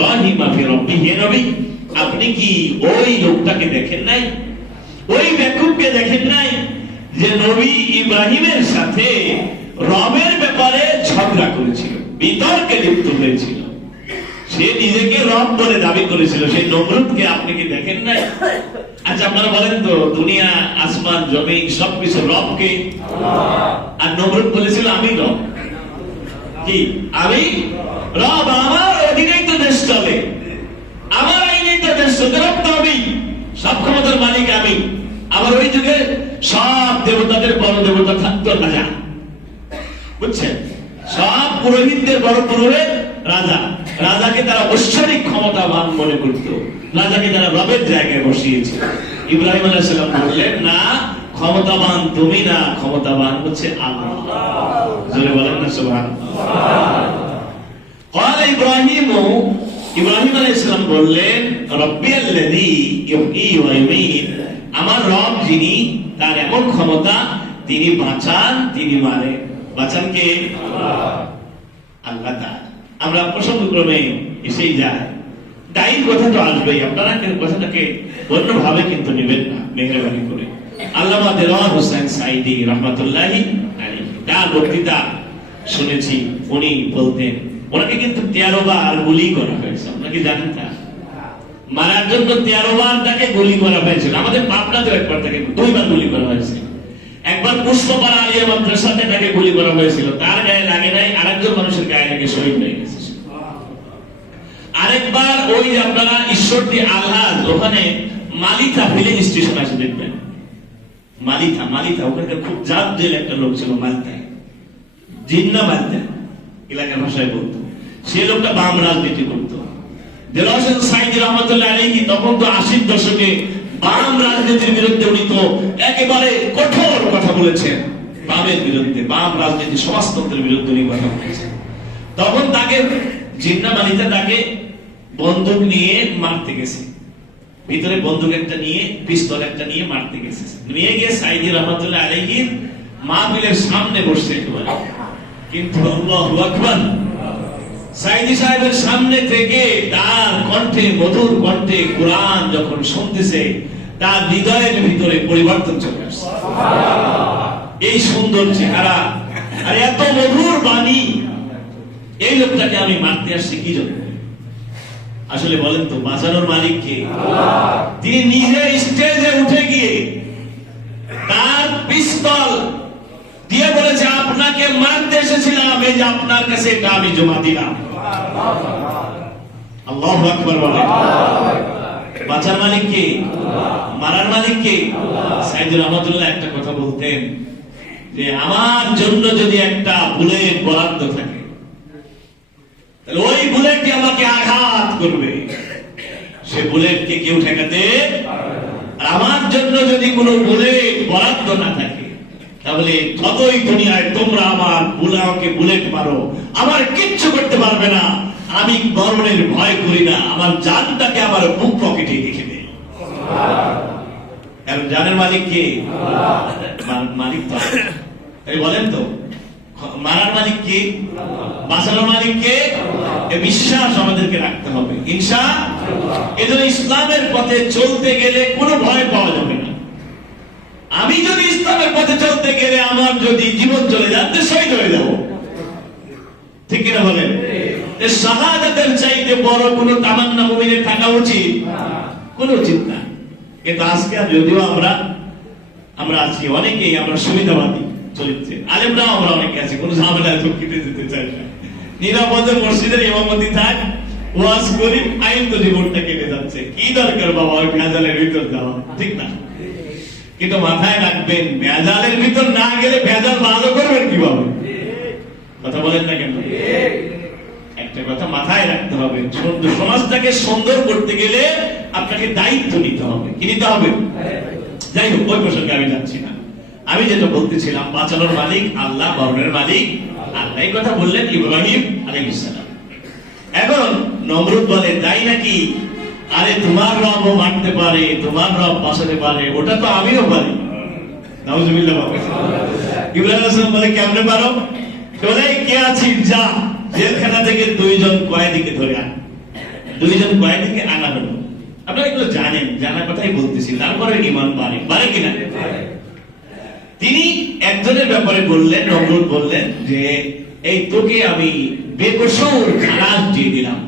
ইব্রাহিম ফি রাব্বিহি, হে নবী আপনি কি ওই লোকটাকে দেখেন নাই, ওই বেকুবকে দেখেন নাই যে নবী ইব্রাহিমের সাথে রবের ব্যাপারে ঝগড়া করেছিল, বিতর্কে লিপ্ত হয়েছিল, সে নিজেকে রব বলে দাবি করেছিল, সেই নমরুদকে আপনি কি দেখেন নাই? আচ্ছা আপনারা বলেন তো, দুনিয়া আসমান জমিন সবকিছু রবকে, আর নমরুদ বলেছিল আমি রব। কি আমি রব? আমার অধীনেই তো দেশ চলে, আমার আইনেই তো দেশ চলে, রব তো আমি, সব ক্ষমতার মালিক আমি। আবার ওই যুগে সব দেবতাদের বড় দেবতা থাকতো রাজা, বুঝছেন? সব পুরোহিতদের বড় পুরোহিত রাজা, রাজাকে তারা ঐশ্বরিক ক্ষমতাবান মনে করত, রাজাকে তারা রবের জায়গায় বসিয়েছে। ইব্রাহিম আলাইহিস সালাম বললেন না, ক্ষমতাবান তুমি না, ক্ষমতাবান হচ্ছে আল্লাহ। জোরে বলেন না সুবহানাল্লাহ। قال ইব্রাহিম, ইব্রাহিম আলাইহিস সালাম বললেন রাব্বিয়াল্লাযী ইউহয়ী ওয়া ইউমীত, আমার রব যিনি, তার এমন ক্ষমতা, তিনি বাঁচান তিনি মারেন। বাঁচান কে? আল্লাহ তাআলা। আমরা প্রসঙ্গক্রমে এসেই যায়, দায়ীর কথা তো আসবেই, আপনারা কথাটাকে অন্যভাবে কিন্তু নেবেন না মেহেরবানি করে। আল্লামা দেলোয়ার হোসেন সাঈদী রাহমাতুল্লাহি আলাইহি তার বক্তৃতা শুনেছি, উনি বলতেন ওনাকে কিন্তু 13 বার গুলি করা হয়েছে। আপনারা কি জানেন তা? মারার জন্য 13 বার তাকে গুলি করা হয়েছিল। আমাদের পাবনাতেও একবার তাকে 2 বার গুলি করা হয়েছে। একবার পুষ্পপাড়া আলিয়া মাদ্রাসাতে তাকে গুলি করা হয়েছিল, তার গায়ে লাগে নাই, আরেকজন মানুষের গায়ে লাগে শহীদ হয়ে গেছে। আরেকবার ওই যে আপনারা ঈশ্বরদী আলহাজ, ওখানে মালিথা ফিলিং স্টেশন আছে দেখবেন, মালিথা, মালিথা ওখানে খুব জাতজেল একটা লোক ছিল, মালিথায় জিন্না মালিথা এলাকার ভাষায় বলতো, সে লোকটা বাম রাজনীতি করতো। দেলোয়ার হোসেন সাঈদী রাহমাতুল্লাহি আলাইহি তখন তো 80 দশকে বাম রাজনীতির বিরুদ্ধে উনি তো একেবারে কঠোর কথা বলেছেন, বামের বিরুদ্ধে, বাম রাজনীতি সমাজতন্ত্রের বিরুদ্ধে উনি কথা বলেছেন। তখন তাকে জিন্না মালিথা তাকে বন্দুক নিয়ে মারতে গেছে, ভিতরে বন্দুক একটা নিয়ে, পিস্তল একটা নিয়ে মারতে গেছে, নিয়ে গিয়ে সাঈদী রাহমাতুল্লাহি আলাইহির মাহফিলের সামনে বসছে একেবারে। কিন্তু আল্লাহু আকবার, সাঈদী সাহেবের সামনে থেকে তার কণ্ঠে, মধুর কণ্ঠে কোরআন যখন শুনতেছে, তার হৃদয়ের ভিতরে পরিবর্তন চলে আসছে। এই সুন্দর চেহারা আর এত মধুর বাণী, এই লোকটাকে আমি মারতে আসছি কি জন্য? আসলে বলেন তো, বাঁচানোর মালিক কে? তিনি নিজে স্টেজে উঠে গিয়ে তার পিস্তল দিয়ে বলেছে, আপনাকে মারতে এসেছিলাম, এই যে আপনার কাছে এটা আমি জমা দিলাম। আল্লাহু আকবার বলেন। বাঁচার মালিক কে? মারার মালিক কে? সাঈদী রাহমাতুল্লাহ একটা কথা বলতেন যে আমার জন্য যদি একটা বুলেট বরাদ্দ থাকে, তাহলে ওই বুলেটটি আমাকে আঘাত করবে, সে বুলেটকে কেউ ঠেকাতে। আর আমার জন্য যদি কোনো বুলেট বরাদ্দ না থাকে, তাহলে যতই দুনিয়ায় তোমরা আমার আমাকে বুলেট মারো, আমার কিচ্ছু করতে পারবে না। আমি মরণের ভয় করি না, আমার জানটাকে আমার বুক পকেটে রেখে দেয়। কারণ জানের মালিক কে? মালিক তো বলেন তো, মারার মালিক কে? বাঁচানোর মালিক কে? এই বিশ্বাস আমাদেরকে রাখতে হবে ইনশাআল্লাহ। এজন্য ইসলামের পথে চলতে গেলে কোনো ভয় পাওয়া যাবে না। আমি যদি ইসলামের পথে চলতে গেলে আমার যদি জীবন চলে যাচ্ছে, শহীদ হয়ে যাব, ঠিক কিনা বলেন? শাহাদাতের চাইতে বড় কোনো তামান্না মুমিনের থাকা উচিত? কোনো উচিত না। কিন্তু আজকে যদিও আমরা আছি অনেকেই, আমরা সুবিধাবাদী চরিত্রে, আলেমরাও আমরা অনেকে আছি, কোনো ঝামেলায় ঝুঁকিতে যেতে চাই না, নিরাপদে মসজিদের ইমামতি থাক, ওয়াজ করি, আইন তো জীবনটা কেটে যাচ্ছে, কি দরকার বাবা ওই ভেজালের ভিতর যাওয়া, ঠিক না? কিন্তু মাথায় রাখবেন, ভেজালের ভিতর না গেলে ভেজাল ভালো করবেন কিভাবে? কথা বলেন না কেন? একটা কথা মাথায় রাখতে হবে, সমাজটাকে সুন্দর করতে গেলে আপনাকে দায়িত্ব নিতে হবে। কি নিতে হবে? যাই হোক, ওই প্রসঙ্গে আমি যাচ্ছি না। আমি যেটা বলতেছিলাম, বাঁচানোর মালিক আল্লাহ, মরণের মালিক আল্লাহ, এই কথা বললেন ইব্রাহিম আলাইহিস সালাম। এখন নমরুদ বলে, তাই নাকি? আরে তোমার রব মারতে পারে, তোমার রব বাঁচাতে পারে, ওটা তো আমিও পারি। নাউজুবিল্লাহ। ইব্রাহিম আলাইহিস সালাম বলে, কেমনে পারো? বলে, কে আছিস, যা জেলখানা থেকে 2 জন কয়েদিকে ধরে আন। দুইজন কয়েদিকে আনা হলো। আপনারা এগুলো জানেন, জানার কথাই বলতেছি, তারপরে ইমান বাড়ে কিনা? তিনি একজনের ব্যাপারে বললেন, নমরুদ বললেন যে এই তোকে আমি বেকসুর খালাস দিয়ে দিলাম।